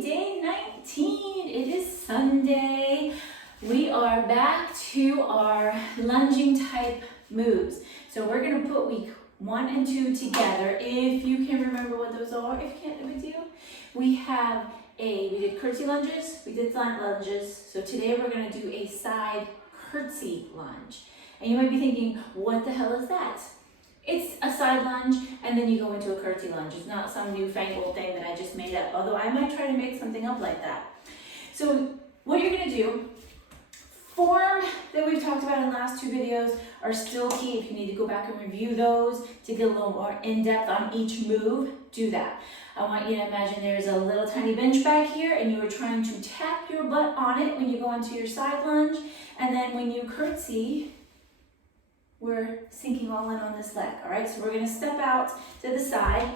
Curtsy day 19. It is Sunday. We are back to our lunging type moves. So we're going to put week 1 and 2 together. If you can remember what those are, if you can't, no big deal. We did curtsy lunges, we did side lunges. So today we're going to do a side curtsy lunge. And you might be thinking, what the hell is that? It's a side lunge, and then you go into a curtsy lunge. It's not some newfangled thing that I just made up, although I might try to make something up like that. So what you're gonna do, form that we've talked about in the last 2 videos are still key. If you need to go back and review those to get a little more in-depth on each move, do that. I want you to imagine there's a little tiny bench back here, and you are trying to tap your butt on it when you go into your side lunge, and then when you curtsy, we're sinking all in on this leg, all right? So we're gonna step out to the side,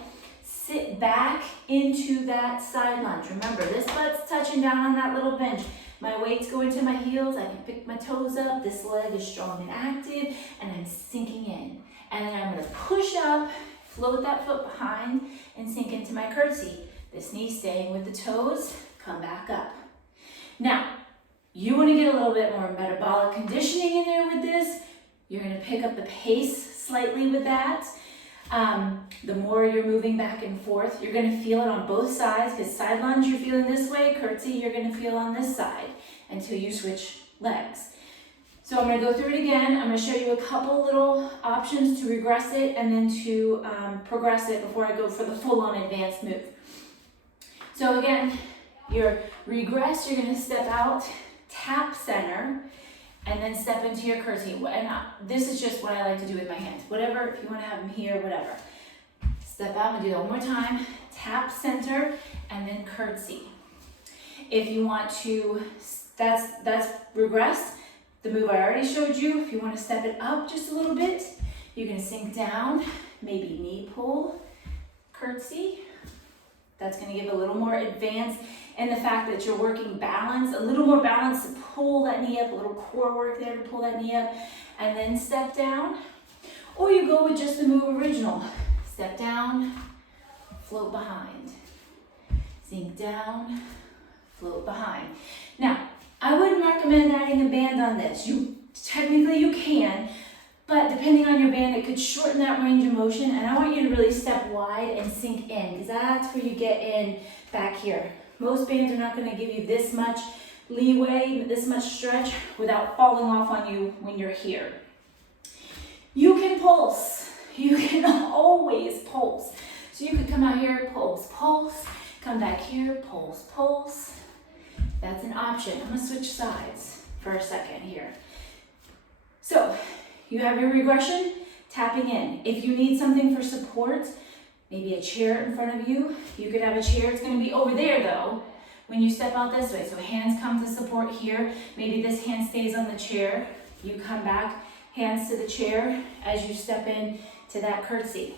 sit back into that side lunge. Remember, this butt's touching down on that little bench. My weights go into my heels, I can pick my toes up, this leg is strong and active, and I'm sinking in. And then I'm gonna push up, float that foot behind, and sink into my curtsy. This knee staying with the toes, come back up. Now, you wanna get a little bit more metabolic conditioning in there with this. You're going to pick up the pace slightly with that. The more you're moving back and forth, you're going to feel it on both sides, because side lunge you're feeling this way, curtsy you're going to feel on this side until you switch legs. So I'm going to go through it again. I'm going to show you a couple little options to regress it and then to progress it before I go for the full-on advanced move. So again, your regress, you're going to step out, tap center, and then step into your curtsy. And this is just what I like to do with my hands. Whatever, if you want to have them here, whatever. Step out and do that one more time. Tap center and then curtsy. If you want to, that's regress. The move I already showed you. If you want to step it up just a little bit, you're going to sink down, maybe knee pull, curtsy. That's going to give a little more advance in the fact that you're working balance, a little more balance to pull that knee up, a little core work there to pull that knee up, and then step down. Or you go with just the move original. Step down, float behind. Sink down, float behind. Now, I wouldn't recommend adding a band on this. Technically you can, but depending on your band, it could shorten that range of motion, and I want you to really step wide and sink in, because that's where you get in back here. Most bands are not going to give you this much leeway, this much stretch without falling off on you when you're here. You can pulse. You can always pulse. So you could come out here, pulse, pulse, come back here, pulse, pulse. That's an option. I'm going to switch sides for a second here. So you have your regression, tapping in. If you need something for support, maybe a chair in front of you, you could have a chair. It's going to be over there though when you step out this way. So hands come to support here. Maybe this hand stays on the chair. You come back, hands to the chair as you step in to that curtsy.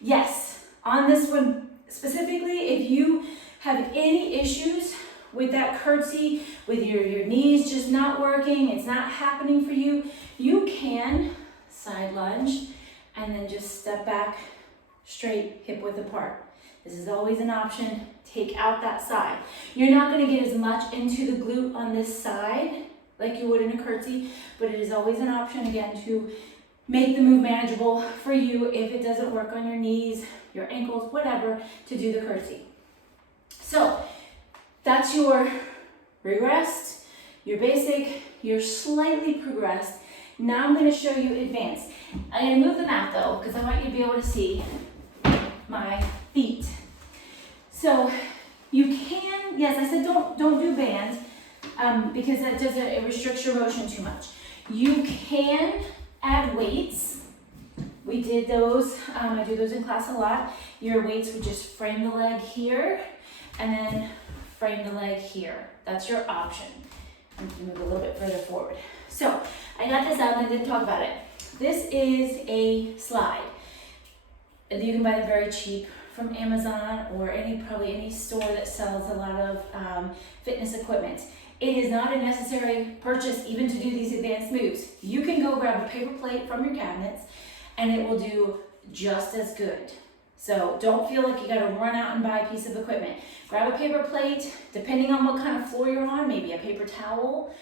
Yes, on this one specifically, if you have any issues with that curtsy, with your knees just not working, it's not happening for you, you can side lunge and then just step back straight, hip width apart. This is always an option. Take out that side. You're not going to get as much into the glute on this side like you would in a curtsy, but it is always an option again to make the move manageable for you if it doesn't work on your knees, your ankles, whatever, to do the curtsy. So that's your regressed, your basic, your slightly progressed. Now I'm going to show you advanced. I'm going to move the mat though, because I want you to be able to see my feet. So you can, yes, I said don't do bands because that does it restricts your motion too much. You can add weights. We did those. I do those in class a lot. Your weights would just frame the leg here and then frame the leg here. That's your option. I'm going to move a little bit further forward. So I got this out and I didn't talk about it. This is a slide. You can buy them very cheap from Amazon or probably any store that sells a lot of fitness equipment. It is not a necessary purchase even to do these advanced moves. You can go grab a paper plate from your cabinets and it will do just as good. So don't feel like you gotta run out and buy a piece of equipment. Grab a paper plate, depending on what kind of floor you're on, maybe a paper towel,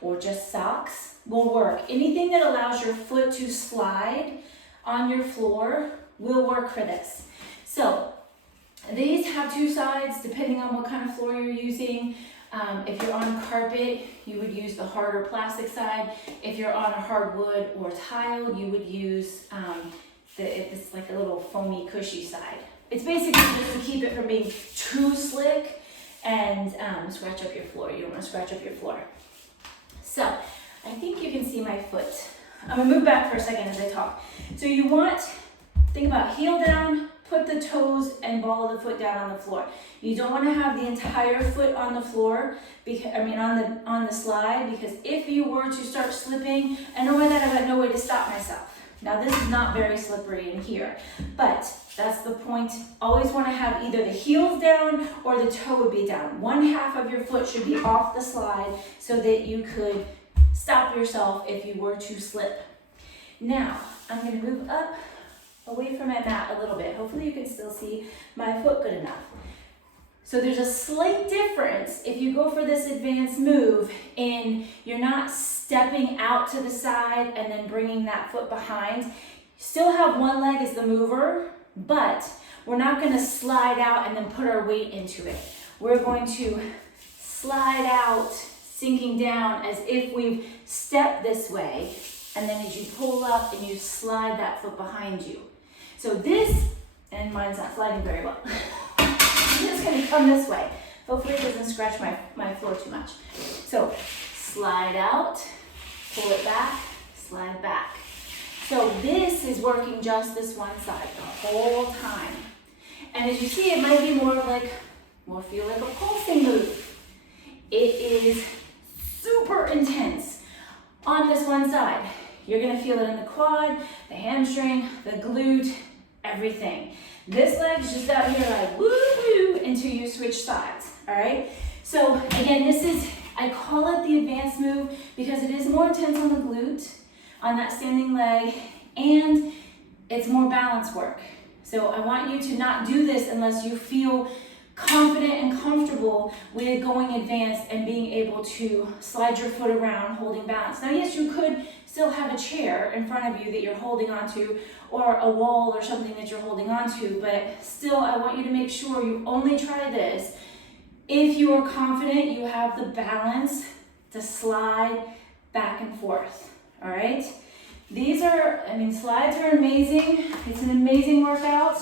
or just socks will work. Anything that allows your foot to slide on your floor will work for this. So these have two sides depending on what kind of floor you're using. If you're on carpet, you would use the harder plastic side. If you're on a hardwood or tile, you would use it's like a little foamy, cushy side. It's basically just to keep it from being too slick and scratch up your floor. You don't want to scratch up your floor. So I think you can see my foot. I'm gonna move back for a second as I talk. So you want, think about heel down, put the toes and ball of the foot down on the floor. You don't want to have the entire foot on the floor, on the slide, because if you were to start slipping, and knowing that I've got no way to stop myself. Now this is not very slippery in here, but that's the point. Always want to have either the heels down or the toe would be down. One half of your foot should be off the slide so that you could stop yourself if you were to slip. Now, I'm going to move up away from my mat a little bit. Hopefully you can still see my foot good enough. So there's a slight difference if you go for this advanced move in you're not stepping out to the side and then bringing that foot behind. You still have one leg as the mover, but we're not going to slide out and then put our weight into it. We're going to slide out, sinking down as if we've stepped this way, and then as you pull up and you slide that foot behind you. So this, and mine's not sliding very well. I'm just going to come this way. Hopefully it doesn't scratch my floor too much. So slide out, pull it back, slide back. So this is working just this one side the whole time. And as you see, it might be more feel like a pulsing move. It is super intense on this one side. You're going to feel it in the quad, the hamstring, the glute, everything. This leg's just out here like woo-woo until you switch sides, all right? So again, I call it the advanced move because it is more intense on the glute, on that standing leg, and it's more balance work. So I want you to not do this unless you feel confident and comfortable with going advanced and being able to slide your foot around holding balance. Now, yes, you could still have a chair in front of you that you're holding onto or a wall or something that you're holding onto, but still I want you to make sure you only try this if you are confident you have the balance to slide back and forth, all right? Slides are amazing. It's an amazing workout.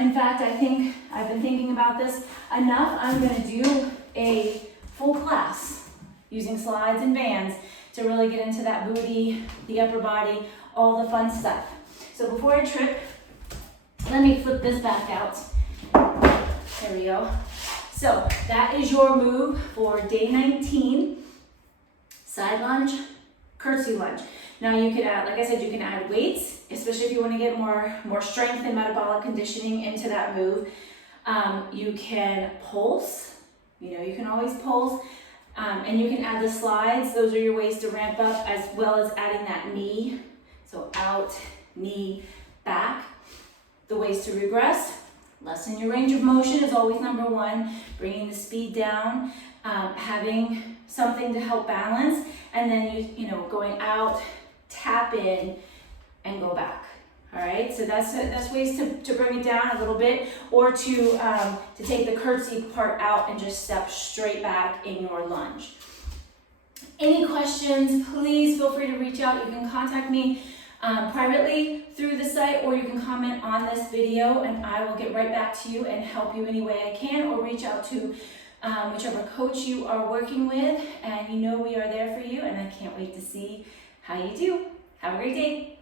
In fact, I think I've been thinking about this enough. I'm going to do a full class using slides and bands to really get into that booty, the upper body, all the fun stuff. So before I trip, let me flip this back out. There we go. So that is your move for day 19, side lunge, curtsy lunge. Now you can add, like I said, you can add weights, especially if you want to get more strength and metabolic conditioning into that move. You can pulse, you can always pulse. And you can add the slides. Those are your ways to ramp up, as well as adding that knee. So out, knee, back. The ways to regress, lessen your range of motion is always number one. Bringing the speed down, having something to help balance, and then going out, tap in, and go back. All right, so that's ways to bring it down a little bit, or to take the curtsy part out and just step straight back in your lunge. Any questions, please feel free to reach out. You can contact me privately through the site, or you can comment on this video and I will get right back to you and help you any way I can, or reach out to whichever coach you are working with, and we are there for you, and I can't wait to see how you do. Have a great day.